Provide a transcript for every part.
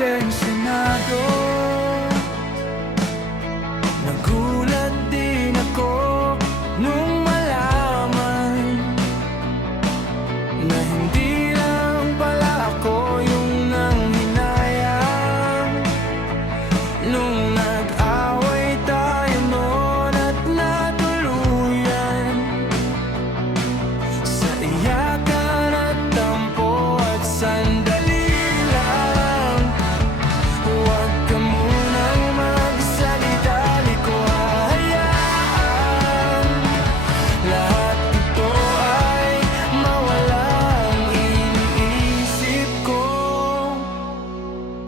dating Senado. Nagulat din ako nung malaman na hindi lang pala ako yung nanghinayang. Nung nag-away tayo noon at natuluyan sa iyakan at tampo at sandali lang. Huwag ka munang magsalita, di ko hahayaan lahat ito ay mawalang iniisip ko.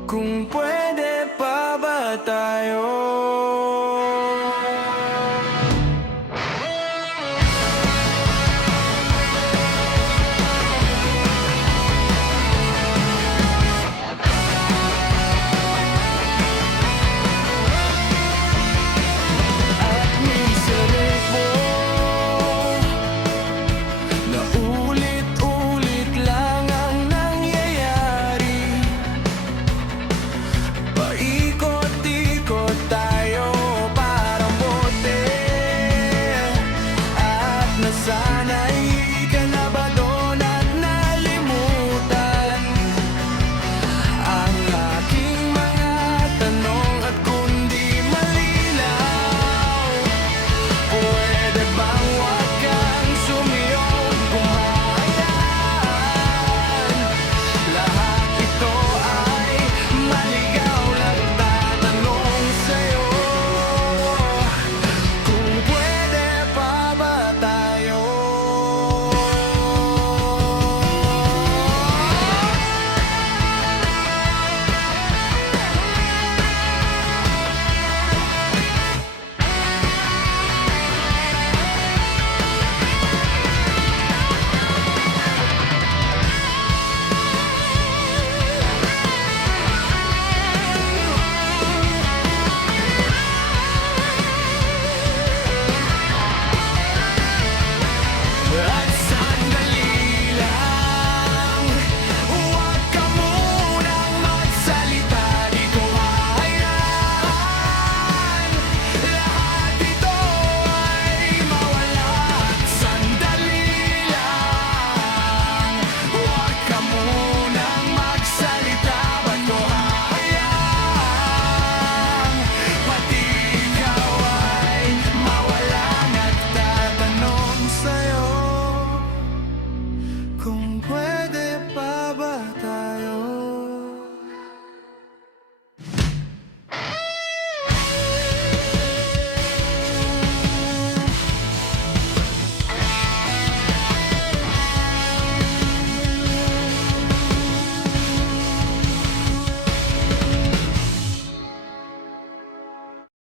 Kung pwede pa ba tayo? At minsan po na ulit-ulit lang ang nangyayari. Paikot-ikot tayo parang bote. At nasanay ka na ba doon at nalimutan ang aking mga tanong? At kung di malinaw, pwede bang wag kang sumiyong? Kung hayaan lahat ito ay maligaw, nagtatanong sa'yo kung pwede pa ba tayo? At sandali lang, huwag ka munang magsalita, di ko hahayaan lahat ito ay mawala. At sandali lang, huwag ka munang magsalita, ba't ko hahayaan pati ikaw ay mawala? Nagtatanong sa'yo kung pwede